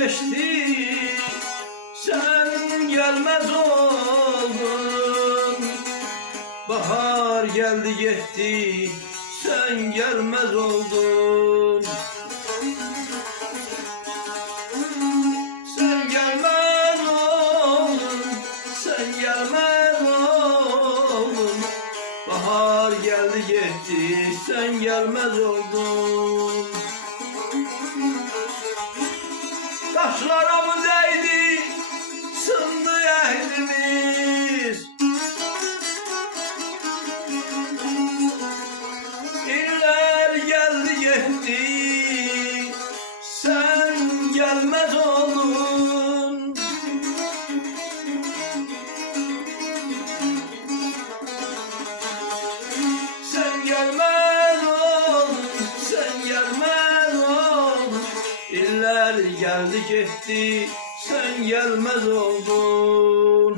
geçti, sen gelmez oldun. Bahar geldi gitti, sen gelmez oldun. Sen gelmez oldun, sen gelmez oldun. Bahar geldi gitti, sen gelmez oldun. Taşlara mı değdi, sındı ehlimiz. İller geldi gitti, sen gelmez oldun. Sen gelmez oldun, sen gelmez oldun. İller geldi gitti, sen gelmez oldun.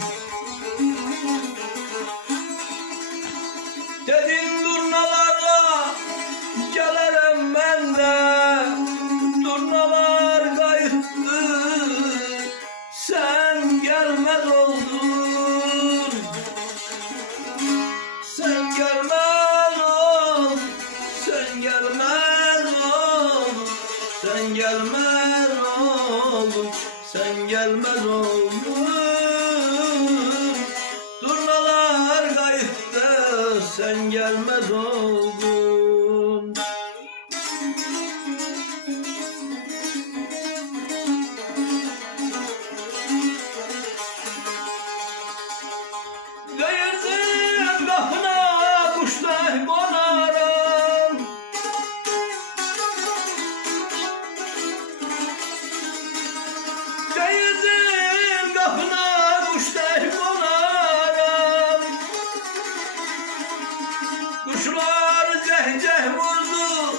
Dedin durnalarla gelirim ben de, durnalar kayıttı, sen gelmez oldun. Sen gelmez oldun, sen gelmez oldun. Sen gelmez oldun, sen gelmez oldun. Durnalar kayıttı, sen gelmez oldun. Değirdim kapına kuşlar konarım. Değirdim kapına kuşlar konarım. Kuşlar ceh vurdu,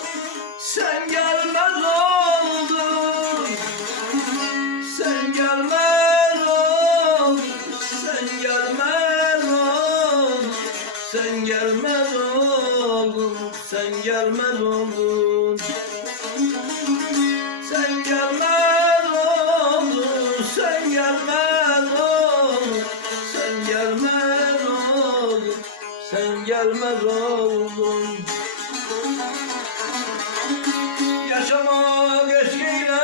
sen gelmez oldun. Sen gelmez oldun, sen gelmez oldun. Sen gelmez oldun, sen gelmez oldun. Sen gelmez oldun, sen gelmez oldun. Sen gelmez oldun, sen gelmez oldun. Yaşamak eşkiyle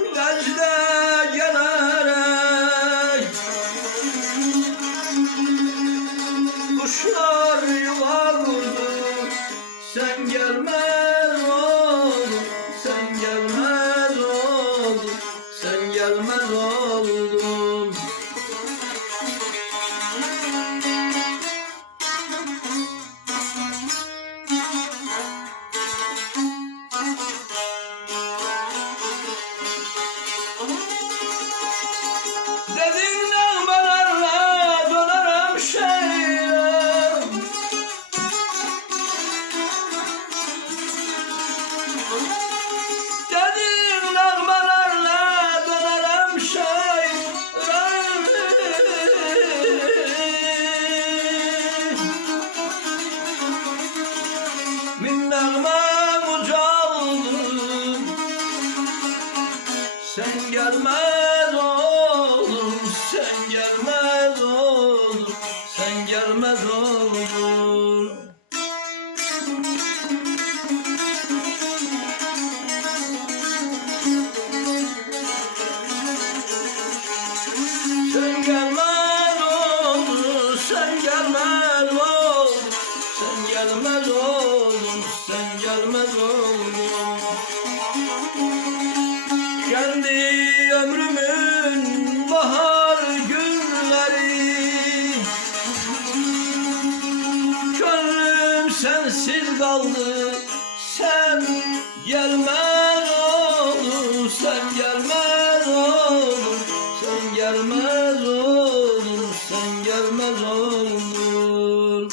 vecde gelerek, kuşlar yuva kurdu, sen gelmez oldun, sen gelmez oldun, sen gelmez oldun. Dedin dağlarla dönerim şehrim. Dedin dağlarla dönerim şehrim. Min nağmam ucaldım, sen gelmez oldun, sen gelmez oldun, sen gelmez oldun. Sen gelmez oldun, sen gelmez oldun, sen gelmez oldun, sen gelmez oldun. Kendi ömrümün bahar günleri, gönlüm sensiz kaldı, sen gelmez oldun, sen gelmez oldun, sen gelmez oldun, sen gelmez oldun.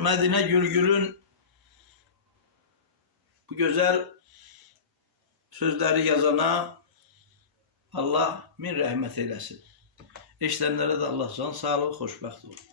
Medine Gülgül'ün bu güzel sözleri yazana Allah min rəhmət eyləsin. Eşlənlərə də Allah can sağlığı, xoşbəxt olsun.